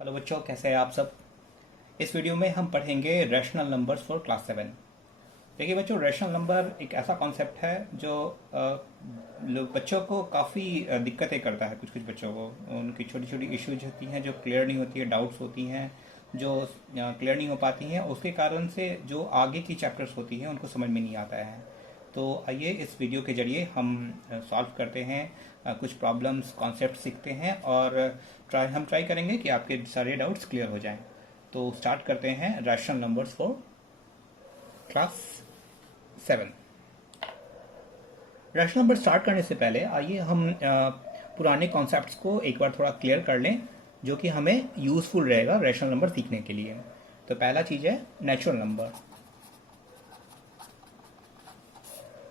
Hello बच्चों, कैसे हैं आप सब। इस वीडियो में हम पढ़ेंगे रैशनल नंबर्स फॉर क्लास 7। देखिए बच्चों, रैशनल नंबर एक ऐसा कॉन्सेप्ट है जो बच्चों को काफ़ी दिक्कतें करता है। कुछ कुछ बच्चों को उनकी छोटी छोटी इश्यूज होती हैं जो क्लियर नहीं होती है, डाउट्स होती हैं जो क्लियर नहीं हो पाती हैं। उसके कारण से जो आगे की चैप्टर्स होती हैं उनको समझ में नहीं आता है। तो आइए इस वीडियो के जरिए हम सॉल्व करते हैं, कुछ प्रॉब्लम्स कॉन्सेप्ट सीखते हैं और ट्राई करेंगे कि आपके सारे डाउट्स क्लियर हो जाएं। तो स्टार्ट करते हैं rational numbers for class 7। Rational number start करने से पहले आइए हम पुराने कॉन्सेप्ट्स को एक बार थोड़ा क्लियर कर लें, जो कि हमें यूज़फुल रहेगा रैशनल नंबर सीखने के लिए। तो पहला चीज़ है नेचुरल नंबर।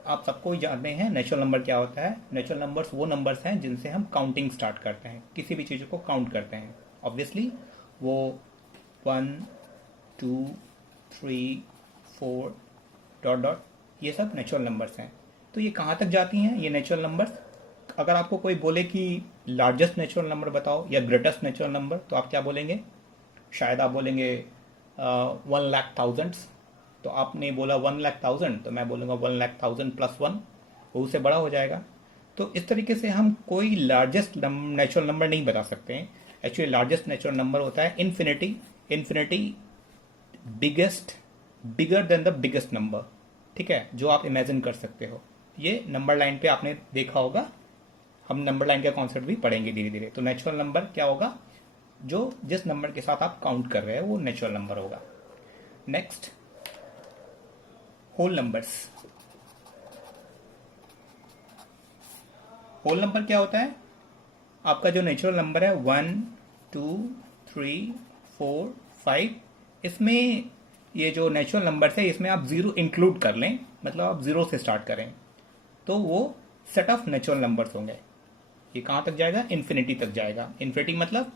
आप सबको ही जानते हैं नेचुरल नंबर क्या होता है। नेचुरल नंबर्स वो नंबर्स हैं जिनसे हम काउंटिंग स्टार्ट करते हैं, किसी भी चीज़ को काउंट करते हैं। ऑब्वियसली वो 1, 2, 3, 4 डॉट डॉट ये सब नेचुरल नंबर्स हैं। तो ये कहाँ तक जाती हैं ये नेचुरल नंबर्स। अगर आपको कोई बोले कि लार्जेस्ट नेचुरल नंबर बताओ या ग्रेटेस्ट नेचुरल नंबर, तो आप क्या बोलेंगे? शायद आप बोलेंगे 1,00,000 तो आपने बोला 1,00,000 तो मैं बोलूँगा 1,00,000 प्लस वन, वो उससे बड़ा हो जाएगा। तो इस तरीके से हम कोई लार्जेस्ट नेचुरल नंबर नहीं बता सकते हैं। एक्चुअली लार्जेस्ट नेचुरल नंबर होता है infinity. Infinity biggest, bigger than the biggest number, ठीक है, जो आप इमेजिन कर सकते हो। ये नंबर लाइन पे आपने देखा होगा, हम नंबर लाइन का कॉन्सेप्ट भी पढ़ेंगे धीरे धीरे। तो नेचुरल नंबर क्या होगा? जो जिस नंबर के साथ आप काउंट कर रहे हैं वो नेचुरल नंबर होगा। Next, whole numbers. Whole number क्या होता है? आपका जो नेचुरल नंबर है 1, 2, 3, 4, 5, इसमें ये जो नेचुरल नंबर है इसमें आप जीरो इंक्लूड कर लें, मतलब आप जीरो से स्टार्ट करें, तो वो सेट ऑफ नेचुरल नंबर्स होंगे। ये कहाँ तक जाएगा? इन्फिनिटी तक जाएगा। इन्फिनिटी मतलब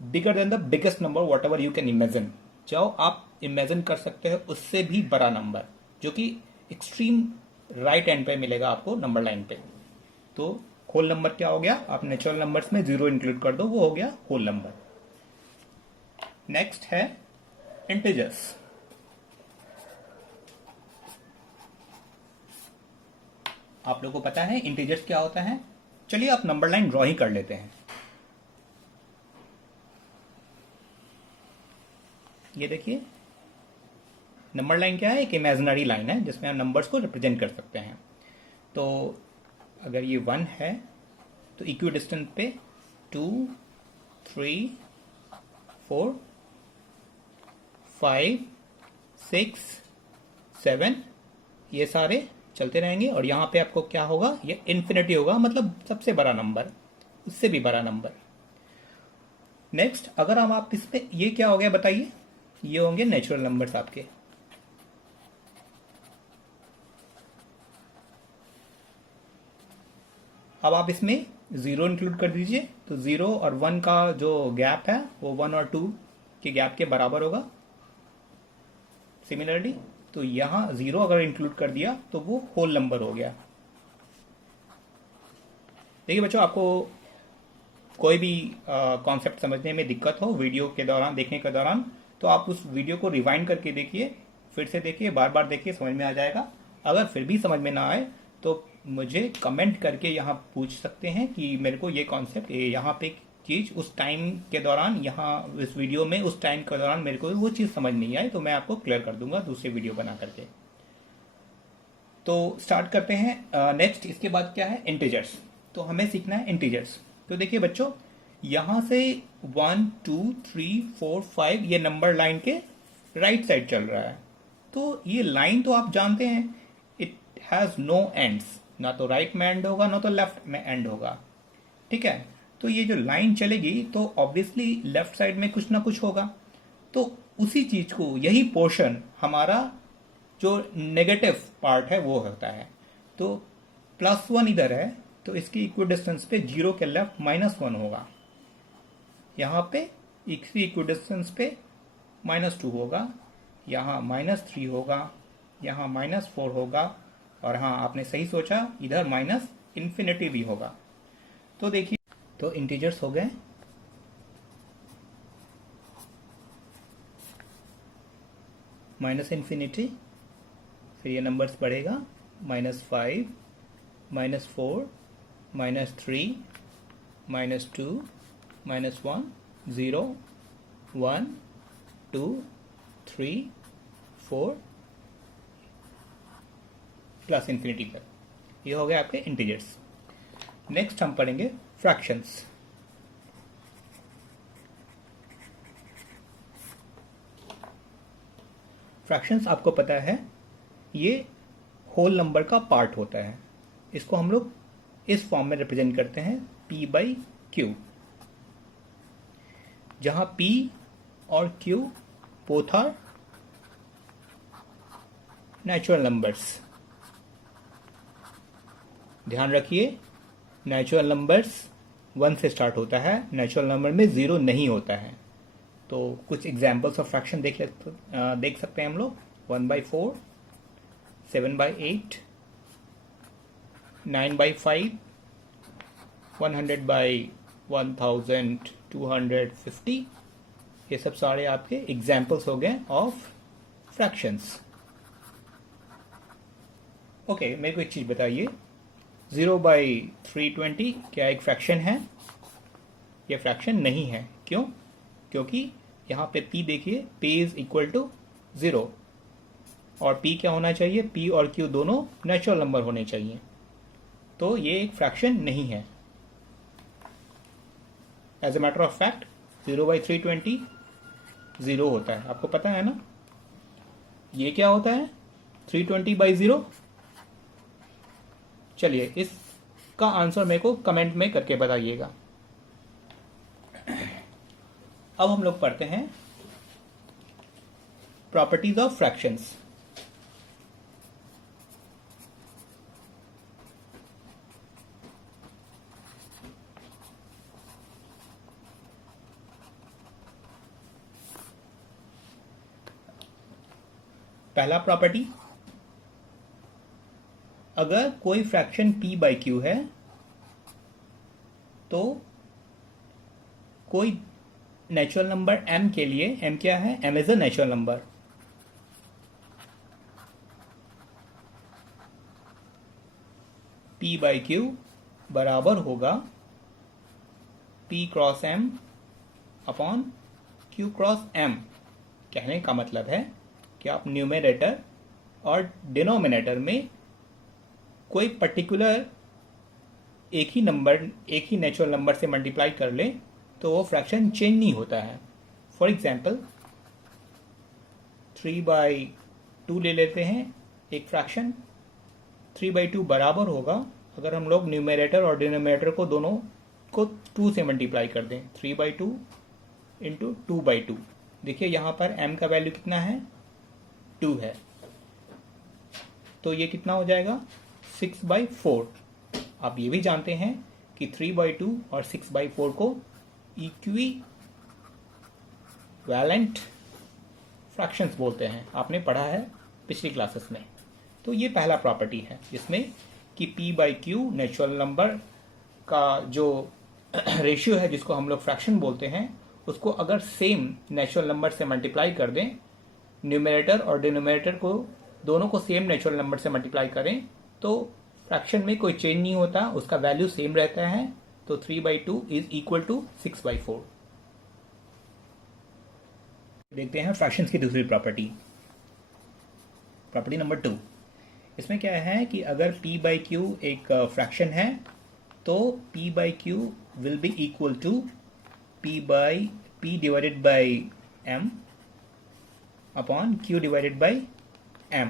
bigger than the biggest number what ever you can imagine. जो आप इमेजिन कर सकते हैं उससे भी बड़ा नंबर, जो कि एक्सट्रीम राइट एंड पे मिलेगा आपको नंबर लाइन पे। तो होल नंबर क्या हो गया? आप नेचुरल नंबर्स में जीरो इंक्लूड कर दो, वो हो गया होल नंबर। नेक्स्ट है इंटीजर्स। आप लोगों को पता है इंटीजर्स क्या होता है? चलिए आप नंबर लाइन ड्रॉ ही कर लेते हैं। ये देखिए, नंबर लाइन क्या है? एक इमेजिनरी लाइन है जिसमें हम नंबर्स को रिप्रेजेंट कर सकते हैं। तो अगर ये 1 है तो इक्वी डिस्टेंस पे 2, 3, 4, 5, 6, 7 ये सारे चलते रहेंगे। और यहाँ पे आपको क्या होगा? ये इन्फिनिटी होगा, मतलब सबसे बड़ा नंबर, उससे भी बड़ा नंबर। नेक्स्ट, अगर हम आप इसमें, ये क्या हो गया बताइए? ये होंगे नेचुरल नंबर्स आपके। अब आप इसमें जीरो इंक्लूड कर दीजिए, तो जीरो और 1 का जो गैप है वो 1 और 2 के गैप के बराबर होगा। सिमिलरली तो यहां जीरो अगर इंक्लूड कर दिया तो वो होल नंबर हो गया। देखिए बच्चों, आपको कोई भी कॉन्सेप्ट समझने में दिक्कत हो वीडियो के दौरान, देखने के दौरान, तो आप उस वीडियो को रिवाइंड करके देखिए, फिर से देखिए, बार बार देखिए, समझ में आ जाएगा। अगर फिर भी समझ में ना आए तो मुझे कमेंट करके यहाँ पूछ सकते हैं कि मेरे को ये कॉन्सेप्ट, यहाँ पे चीज़ उस टाइम के दौरान, यहाँ इस वीडियो में उस टाइम के दौरान मेरे को वो चीज़ समझ नहीं आई, तो मैं आपको क्लियर कर दूंगा दूसरी वीडियो बना करके। तो स्टार्ट करते हैं। नेक्स्ट इसके बाद क्या है? इंटीजर्स। तो हमें सीखना है इंटीजर्स। तो देखिए बच्चों, यहां से 1, 2, 3, 4, 5 ये नंबर लाइन के राइट साइड चल रहा है। तो ये लाइन तो आप जानते हैं, इट हैज नो एंड्स, ना तो राइट में एंड होगा ना तो लेफ्ट में एंड होगा, ठीक है। तो ये जो लाइन चलेगी तो ऑब्वियसली लेफ्ट साइड में कुछ ना कुछ होगा। तो उसी चीज को, यही पोर्शन हमारा जो नेगेटिव पार्ट है वो होता है। तो +1 इधर है तो इसकी इक्वी डिस्टेंस पे जीरो के लेफ्ट -1 होगा। यहाँ पे इसी इक्वी डिस्टेंस पे -2 होगा, यहाँ -3 होगा, यहाँ -4 होगा, और हाँ आपने सही सोचा, इधर इन्फिनिटी भी होगा। तो देखिए, तो इंटीजर्स हो गए। माइनस इन्फिनिटी, फिर ये नंबर्स बढ़ेगा, -5, -4, -3, -2, -1, 0, 1, 2, 3, 4 प्लस इन्फिनिटी तक। ये हो गया आपके इंटीजर्स। नेक्स्ट हम पढ़ेंगे फ्रैक्शंस। फ्रैक्शंस आपको पता है ये होल नंबर का पार्ट होता है। इसको हम लोग इस फॉर्म में रिप्रेजेंट करते हैं p/q, जहां p और q both are natural numbers. ध्यान रखिए, नेचुरल नंबर्स 1 से स्टार्ट होता है, नेचुरल नंबर में 0 नहीं होता है। तो कुछ एग्जाम्पल्स ऑफ फ्रैक्शन देख सकते हैं हम लोग। 1/4, 7/8, 9/5, 100/1250। ये सब सारे आपके एग्जाम्पल्स हो गए ऑफ फ्रैक्शंस। ओके, मेरे को एक चीज बताइए, 0/320 क्या एक फ्रैक्शन है? ये फ्रैक्शन नहीं है। क्यों? क्योंकि यहाँ पे p देखिए, p इज इक्वल टू 0, और p क्या होना चाहिए? p और q दोनों नेचुरल नंबर होने चाहिए। तो ये एक फ्रैक्शन नहीं है। As a matter of fact 0/320 0 होता है, आपको पता है ना। ये क्या होता है 320/0? चलिए इसका आंसर मेरे को कमेंट में करके बताइएगा। अब हम लोग पढ़ते हैं प्रॉपर्टीज ऑफ फ्रैक्शंस। पहला प्रॉपर्टी, अगर कोई फ्रैक्शन p/q है तो कोई नेचुरल नंबर m के लिए, m क्या है? m is a natural number. p/q बराबर होगा p cross m upon q cross m। कहने का मतलब है कि आप न्यूमरेटर और डिनोमिनेटर में कोई पर्टिकुलर एक ही नेचुरल नंबर से मल्टीप्लाई कर ले तो वो फ्रैक्शन चेंज नहीं होता है। फॉर एग्जाम्पल 3/2 ले लेते हैं एक फ्रैक्शन। 3/2 बराबर होगा, अगर हम लोग न्यूमरेटर और डिनोमिनेटर को दोनों को 2 से मल्टीप्लाई कर दें, 3/2 इंटू 2/2। देखिए यहाँ पर m का वैल्यू कितना है? 2 है, तो ये कितना हो जाएगा? 6/4। आप ये भी जानते हैं कि 3/2 और 6/4 को इक्विवेलेंट फ्रैक्शंस बोलते हैं। आपने पढ़ा है पिछली क्लासेस में। तो ये पहला प्रॉपर्टी है जिसमें कि p/q नेचुरल नंबर का जो रेशियो है, जिसको हम लोग फ्रैक्शन बोलते हैं, उसको अगर सेम नेचुरल नंबर से मल्टीप्लाई कर दें, न्यूमरेटर और डिनोमिनेटर को दोनों को सेम नेचुरल नंबर से मल्टीप्लाई करें, तो फ्रैक्शन में कोई चेंज नहीं होता, उसका वैल्यू सेम रहता है। तो 3/2 इज इक्वल टू 6/4। देखते हैं फ्रैक्शंस की दूसरी प्रॉपर्टी, प्रॉपर्टी नंबर 2। इसमें क्या है कि अगर p/q एक फ्रैक्शन है तो p/q will be equal to p divided by m upon q divided by m।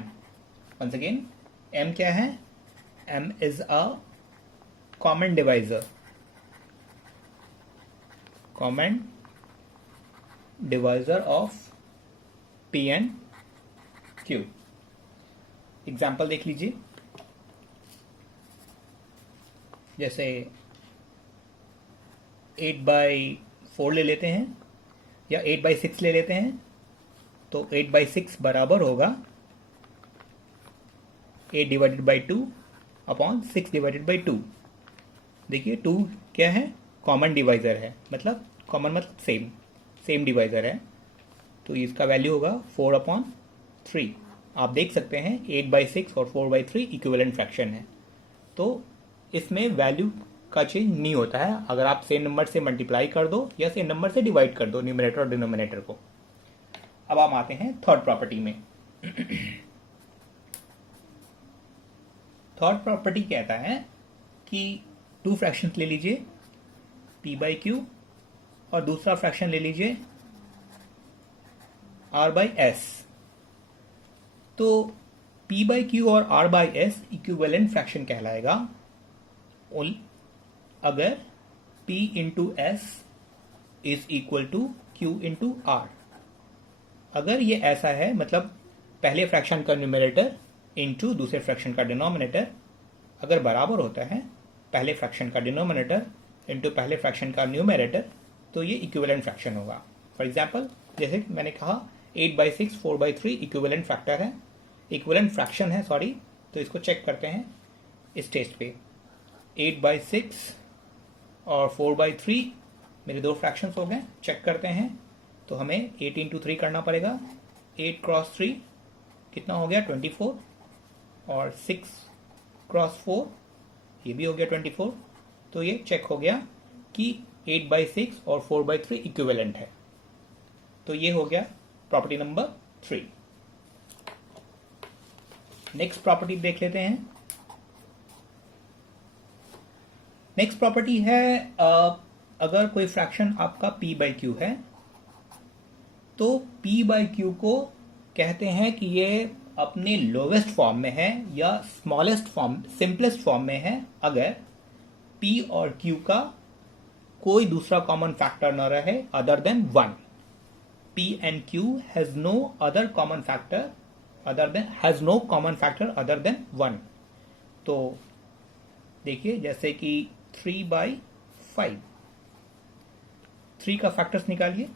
Once again, m क्या है? m is a common divisor, common divisor of p and q। Example देख लीजिए, जैसे 8/4 ले लेते हैं या 8/6 ले लेते हैं। तो 8/6 बराबर होगा 8 divided by 2 upon 6 divided by 2। देखिए 2 क्या है? कॉमन डिवाइजर है, मतलब कॉमन मतलब सेम डिवाइजर है। तो इसका वैल्यू होगा 4/3। 3। आप देख सकते हैं 8/6 और 4/3 इक्विवेलेंट फ्रैक्शन है, तो इसमें वैल्यू का चेंज नहीं होता है अगर आप सेम नंबर से मल्टीप्लाई कर दो या सेम नंबर से डिवाइड कर दो न्यूमरेटर और डिनोमिनेटर को। अब हम आते हैं थर्ड प्रॉपर्टी में। थर्ड प्रॉपर्टी कहता है कि टू फ्रैक्शंस ले लीजिए p/q और दूसरा फ्रैक्शन ले लीजिए r/s। तो p/q और r/s इक्विवेलेंट फ्रैक्शन कहलाएगा अगर p into s is equal to q into r। अगर ये ऐसा है, मतलब पहले फ्रैक्शन का न्यूमरेटर इंटू दूसरे फ्रैक्शन का डिनोमिनेटर अगर बराबर होता है पहले फ्रैक्शन का डिनोमिनेटर इंटू पहले फ्रैक्शन का न्यूमरेटर, तो ये इक्विवेलेंट फ्रैक्शन होगा। फॉर एग्जाम्पल, जैसे मैंने कहा 8/6 4/3 इक्विवेलेंट फैक्टर है, इक्विवेलेंट फ्रैक्शन है सॉरी। तो इसको चेक करते हैं इस टेस्ट पे। 8/6 और 4/3 मेरे दो फ्रैक्शंस हो गए। चेक करते हैं तो हमें 8 इंटू 3 करना पड़ेगा। 8 क्रॉस 3 कितना हो गया 24, और 6 क्रॉस 4 ये भी हो गया 24। तो ये चेक हो गया कि 8/6 और 4/3 इक्विवेलेंट है। तो ये हो गया प्रॉपर्टी नंबर 3। नेक्स्ट प्रॉपर्टी देख लेते हैं। नेक्स्ट प्रॉपर्टी है अगर कोई फ्रैक्शन आपका p/q है तो p/q को कहते हैं कि ये अपने लोवेस्ट फॉर्म में है या स्मॉलेस्ट फॉर्म सिंपलेस्ट फॉर्म में है अगर p और q का कोई दूसरा कॉमन फैक्टर न रहे other than 1। p and q has no other common factor other than 1। तो देखिए जैसे कि 3/5, 3 का फैक्टर्स निकालिए।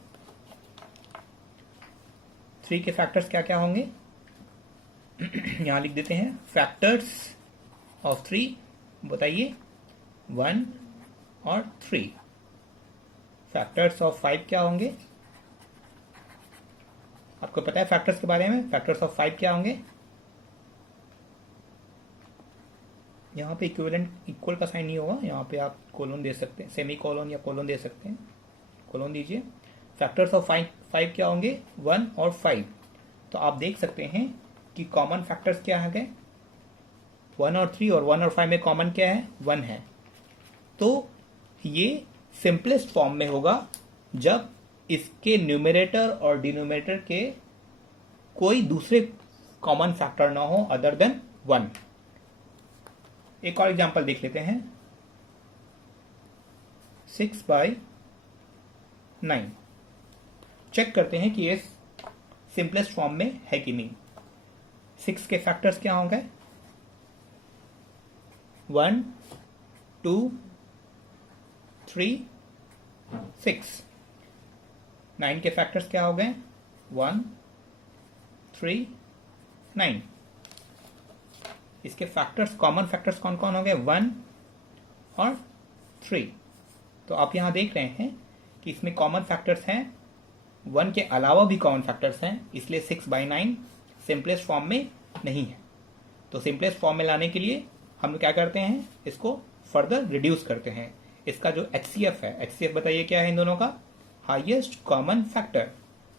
3 के फैक्टर्स क्या क्या होंगे यहां लिख देते हैं। फैक्टर्स ऑफ 3 बताइए 1 और 3। फैक्टर्स ऑफ 5 क्या होंगे? आपको पता है फैक्टर्स के बारे में? फैक्टर्स ऑफ 5 क्या होंगे? यहाँ पे इक्विवेलेंट इक्वल का साइन नहीं होगा, यहाँ पे आप कोलन दे सकते हैं, सेमी कोलन या कोलन दे सकते हैं। कोलन दीजिए। फैक्टर्स ऑफ 5 क्या होंगे? 1 और 5। तो आप देख सकते हैं कि कॉमन फैक्टर्स क्या है? 1 और 3, और 1 और 5 में कॉमन क्या है? 1 है। तो ये सिंपलेस्ट फॉर्म में होगा जब इसके न्यूमरेटर और डिनोमिनेटर के कोई दूसरे कॉमन फैक्टर ना हो अदर देन 1। एक और एग्जांपल देख लेते हैं। 6/9 चेक करते हैं कि ये सिंपलेस्ट फॉर्म में है कि नहीं। 6 के फैक्टर्स क्या होंगे? 1 2 3 6। 9 के फैक्टर्स क्या हो गए? 1 3 9। इसके फैक्टर्स कॉमन फैक्टर्स कौन कौन हो गए? 1 और 3। तो आप यहां देख रहे हैं कि इसमें कॉमन फैक्टर्स हैं, 1 के अलावा भी कॉमन फैक्टर्स हैं, इसलिए 6/9 सिंपलेस्ट फॉर्म में नहीं है। तो सिंपलेस्ट फॉर्म में लाने के लिए हम क्या करते हैं? इसको फर्दर रिड्यूस करते हैं। इसका जो HCF है, HCF बताइए क्या है इन दोनों का? Highest common factor.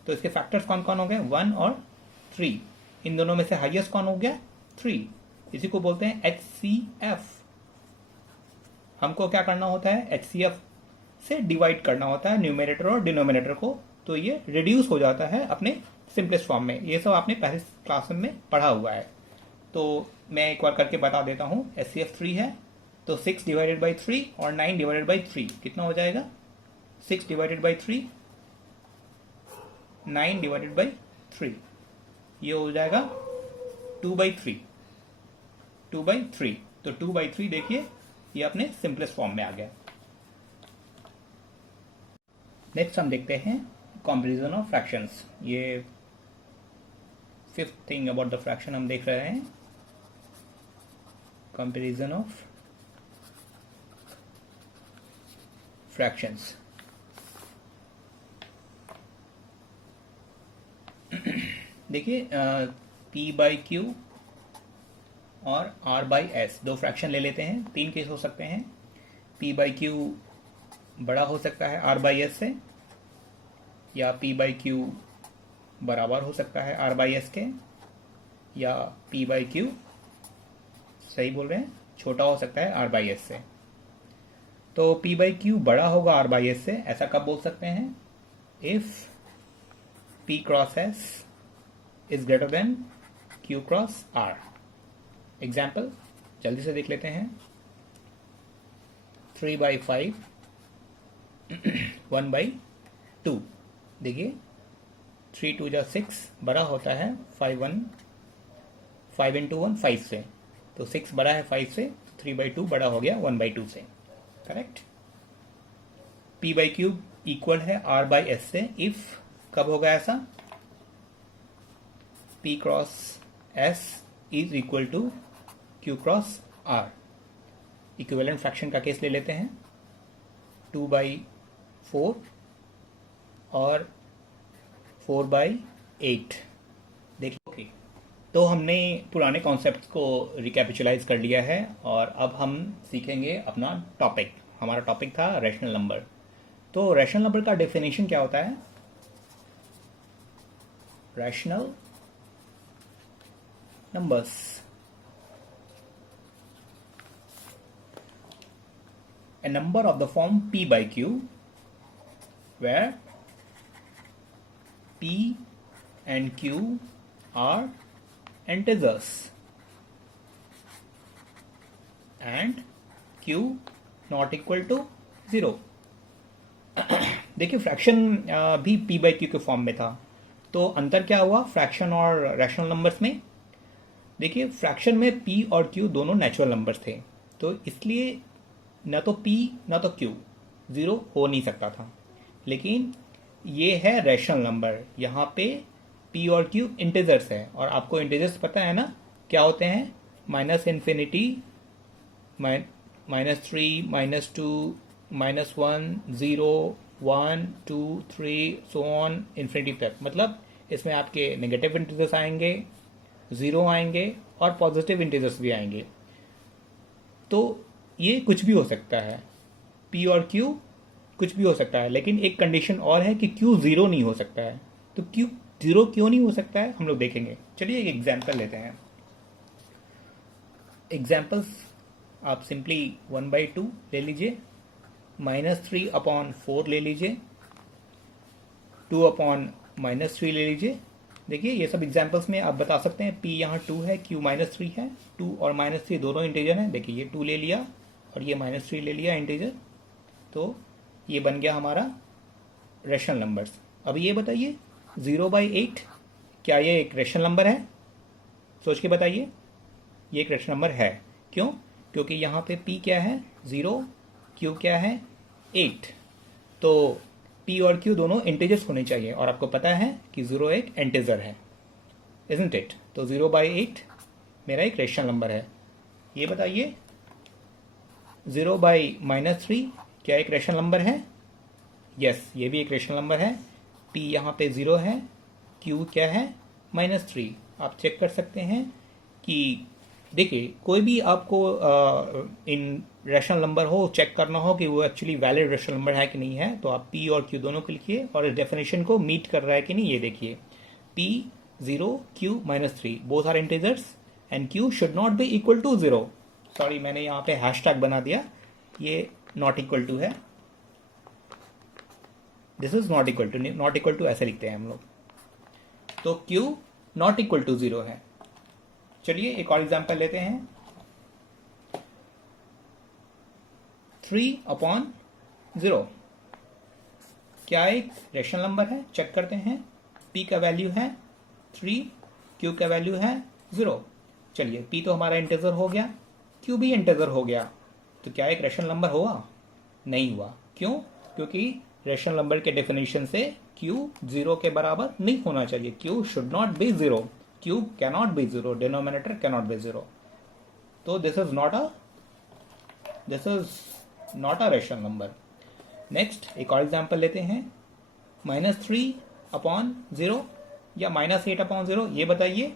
तो इसके फैक्टर्स कौन कौन हो गए? 1 और 3। इन दोनों में से हाईएस्ट कौन हो गया? 3। इसी को बोलते हैं HCF। हमको क्या करना होता है? HCF से डिवाइड करना होता है न्यूमरेटर और डिनोमिनेटर को, तो ये रिड्यूस हो जाता है अपने सिंपलेस्ट फॉर्म में। ये सब आपने पहले क्लास में पढ़ा हुआ है, तो मैं एक बार करके बता देता हूँ। HCF 3 है, तो 6/3 और 9/3 कितना हो जाएगा? 6/3 9/3 ये हो जाएगा 2/3। तो 2/3 देखिए ये अपने सिंपलेस्ट फॉर्म में आ गया। नेक्स्ट हम देखते हैं कंपैरिजन ऑफ फ्रैक्शंस। ये 5th thing about the fraction हम देख रहे हैं, कंपैरिजन ऑफ फ्रैक्शंस। देखिए P बाई क्यू और R बाई एस। दो फ्रैक्शन ले लेते हैं, तीन केस हो सकते हैं। P बाई क्यू बड़ा हो सकता है R बाई एस से, या P बाई क्यू बराबर हो सकता है R बाई एस के, या P बाई क्यू, सही बोल रहे हैं, छोटा हो सकता है R बाई एस से। तो P बाई क्यू बड़ा होगा R बाई एस से, ऐसा कब बोल सकते हैं? If P cross S is greater than Q cross R। Example जल्दी से देख लेते हैं। 3/5 1/2। देखिए 3 2 जा 6 बड़ा होता है 5 इंटू 1 5 से, तो 6 बड़ा है 5 से, 3/2 बड़ा हो गया 1/2 से। Correct. P by cube equal है R बाई एस से, इफ कब होगा ऐसा? P cross S is equal to Q cross R। Equivalent fraction का केस ले लेते हैं। 2/4 और 4/8। देखिए ओके, तो हमने पुराने कॉन्सेप्ट्स को रिकैपिचुलाइज कर लिया है और अब हम सीखेंगे अपना टॉपिक। हमारा टॉपिक था रैशनल नंबर। तो रैशनल नंबर का डेफिनेशन क्या होता है? Rational numbers a number of the form P by Q where P and Q are integers and Q not equal to 0। देखिए फ्रैक्शन भी P by Q के form में था, तो अंतर क्या हुआ फ्रैक्शन और रैशनल नंबर्स में? देखिए फ्रैक्शन में P और Q दोनों नेचुरल नंबर्स थे, तो इसलिए ना तो P ना तो Q 0 हो नहीं सकता था। लेकिन ये है रैशनल नंबर, यहाँ पे P और Q इंटीजर्स है, और आपको इंटीजर्स पता है ना क्या होते हैं? -∞, -3, -2, -1, 0, 1, 2, 3 सो ऑन इन्फिनिटी तक। मतलब इसमें आपके नेगेटिव इंटीजर्स आएंगे, 0 आएंगे और पॉजिटिव इंटीजर्स भी आएंगे। तो ये कुछ भी हो सकता है, P और Q कुछ भी हो सकता है, लेकिन एक कंडीशन और है कि Q 0 नहीं हो सकता है। तो Q 0 क्यों नहीं हो सकता है हम लोग देखेंगे। चलिए एक एग्जाम्पल लेते हैं। एग्जाम्पल्स आप सिंपली 1/2 ले लीजिए, -3/4 ले लीजिए, 2/-3 ले लीजिए। देखिए ये सब एग्जाम्पल्स में आप बता सकते हैं P यहाँ 2 है, Q -3 है। 2 और -3 दोनों इंटीजर हैं। देखिए ये 2 ले लिया और ये -3 ले लिया इंटीजर, तो ये बन गया हमारा रैशनल नंबर्स। अब ये बताइए 0/8 क्या ये एक रैशनल नंबर है? सोच के बताइए। ये एक रैशनल नंबर है। क्यों? क्योंकि यहाँ पे P क्या है? 0, Q क्या है? 8। तो P और Q दोनों इंटीजर्स होने चाहिए, और आपको पता है कि 0 एक इंटीजर है, इजंट इट? तो 0/8 मेरा एक रैशनल नंबर है। ये बताइए 0/-3 क्या एक रैशनल नंबर है? यस, ये भी एक रैशनल नंबर है। P यहाँ पे 0 है, Q क्या है? -3। आप चेक कर सकते हैं कि देखिए कोई भी आपको इन रैशनल नंबर हो चेक करना हो कि वो एक्चुअली वैलिड रैशनल नंबर है कि नहीं है, तो आप P और Q दोनों को लिखिए और इस डेफिनेशन को मीट कर रहा है कि नहीं ये देखिए। P 0, Q -3 both are integers and Q should not be equal to 0। Sorry मैंने यहाँ पे हैशटैग बना दिया, ये नॉट इक्वल टू है, this is not equal to ऐसे लिखते हैं हम लोग। तो Q नॉट इक्वल टू 0 है। चलिए एक और एग्जांपल लेते हैं। 3/0 क्या एक रैशनल नंबर है? चेक करते हैं। P का वैल्यू है 3, Q का वैल्यू है 0। चलिए P तो हमारा इंटीजर हो गया, Q भी इंटीजर हो गया, तो क्या एक रैशनल नंबर हुआ? नहीं हुआ। क्यों? क्योंकि रैशनल नंबर के डेफिनेशन से Q 0 के बराबर नहीं होना चाहिए। Q should not B 0, Q cannot be 0, denominator cannot be 0। तो this is not a rational number। Next एक और एग्जांपल लेते हैं। -3/0 या -8/0। ये बताइए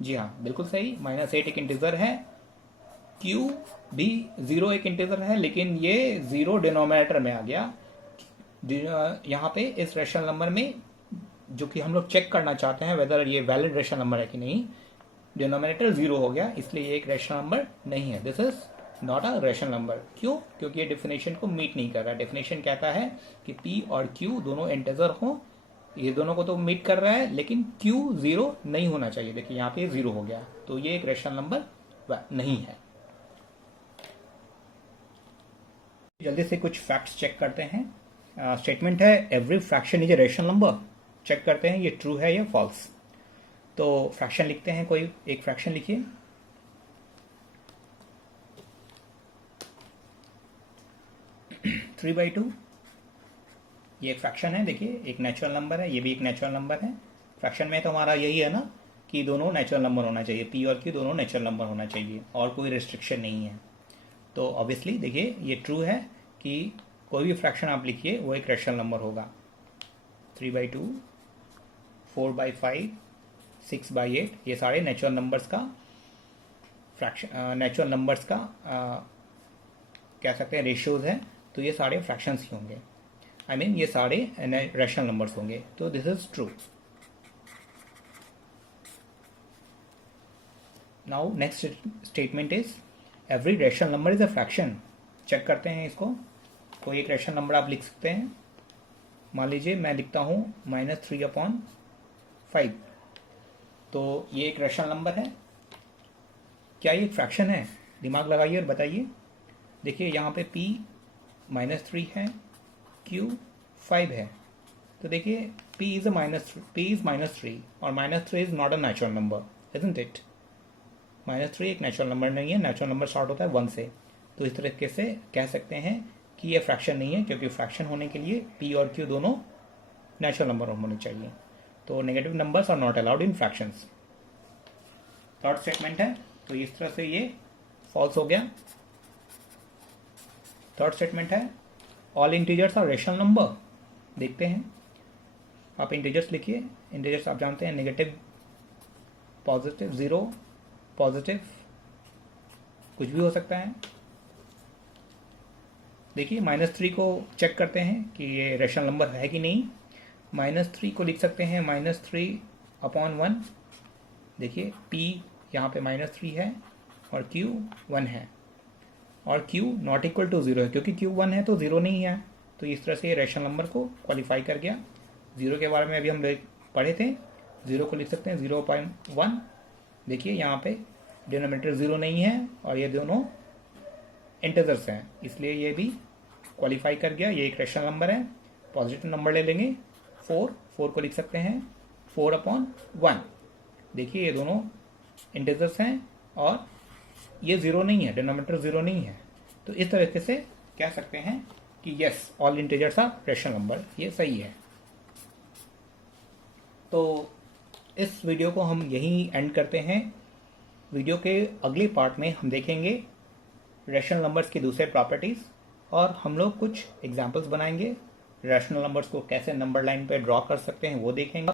जी हाँ, बिल्कुल सही, -8 एक इंटीजर है, q भी 0 एक इंटीजर है, लेकिन ये 0 डिनोमिनेटर में आ गया। यहाँ पे इस रेशनल नंबर में जो कि हम लोग चेक करना चाहते हैं वेदर ये वैलिड रेशनल नंबर है कि नहीं, डिनोमिनेटर 0 हो गया, इसलिए ये एक रेशनल नंबर नहीं है। This is not a rational number. क्यों? क्योंकि ये डेफिनेशन को मीट नहीं कर रहा। डेफिनेशन कहता है कि p और q दोनों इंटीजर हो, ये दोनों को तो मीट कर रहा है, लेकिन q 0 नहीं होना चाहिए। देखिए यहाँ पे 0 हो गया, तो ये एक रेशनल नंबर नहीं है। जल्दी से कुछ फैक्ट्स चेक करते हैं। स्टेटमेंट है every fraction is a rational number. Check करते हैं ये ट्रू है या फॉल्स। तो फ्रैक्शन लिखते हैं, कोई एक फ्रैक्शन लिखिए। थ्री बाई टू, ये एक फ्रैक्शन है। देखिए एक नेचुरल नंबर है, ये भी एक नेचुरल नंबर है। फ्रैक्शन में तो हमारा यही है ना कि दोनों नेचुरल नंबर होना चाहिए, p और q दोनों नेचुरल नंबर होना चाहिए, और कोई रिस्ट्रिक्शन नहीं है। तो ऑब्वियसली देखिए ये ट्रू है कि कोई भी फ्रैक्शन आप लिखिए वो एक रेशनल नंबर होगा। 3/2, 4/5, 6/8, ये सारे नेचुरल नंबर्स का फ्रैक्शन, नेचुरल नंबर्स का कह सकते हैं रेशियोज हैं, तो ये सारे फ्रैक्शंस ही होंगे। आई मीन ये सारे रेशनल नंबर्स होंगे, तो this is true. Now next statement is every rational number is a fraction. Check करते हैं इसको। कोई एक रेशनल नंबर आप लिख सकते हैं। मान लीजिए मैं लिखता हूँ -3/5, तो ये एक रेशनल नंबर है। क्या ये एक फ्रैक्शन है? दिमाग लगाइए और बताइए। देखिए यहाँ पे p -3 है, q 5 है, तो देखिए p इज -3 और -3 is not a natural number, isn't it? -3 एक नेचुरल नंबर नहीं है, नेचुरल नंबर स्टार्ट होता है 1 से। तो इस तरीके से कह सकते हैं कि ये फ्रैक्शन नहीं है, क्योंकि फ्रैक्शन होने के लिए p और q दोनों नेचुरल नंबर होने चाहिए। तो negative numbers are not allowed in fractions. Third statement है, तो इस तरह से ये फॉल्स हो गया। थर्ड स्टेटमेंट है all integers are rational number. देखते हैं, आप इंटीजर्स लिखिए। इंटीजर्स आप जानते हैं नेगेटिव, पॉजिटिव, 0, पॉजिटिव, कुछ भी हो सकता है। देखिए -3 को चेक करते हैं कि ये रेशनल नंबर है कि नहीं। -3 को लिख सकते हैं -3/1। देखिए p यहाँ पे -3 है और q 1 है, और q नॉट इक्वल टू 0 है, क्योंकि q 1 है तो 0 नहीं है। तो इस तरह से रेशनल नंबर को क्वालिफाई कर गया। 0 के बारे में अभी हम पढ़े थे, 0 को लिख सकते हैं 0.1। देखिए यहाँ पे डिनोमिनेटर 0 नहीं है और ये दोनों इंटीजर्स हैं, इसलिए ये भी क्वालिफाई कर गया। ये एक रेशनल नंबर है। पॉजिटिव नंबर ले लेंगे, 4 को लिख सकते हैं 4/1। देखिए ये दोनों इंटीजर्स हैं और ये 0 नहीं है, डिनोमिनेटर 0 नहीं है। तो इस तरीके से कह सकते हैं कि yes, all integers are rational number, ये सही है। तो इस वीडियो को हम यहीं एंड करते हैं। वीडियो के अगले पार्ट में हम देखेंगे रेशनल नंबर्स की दूसरे प्रॉपर्टीज़, और हम लोग कुछ एग्जाम्पल्स बनाएंगे। रेशनल नंबर्स को कैसे नंबर लाइन पे ड्रॉ कर सकते हैं वो देखेंगे।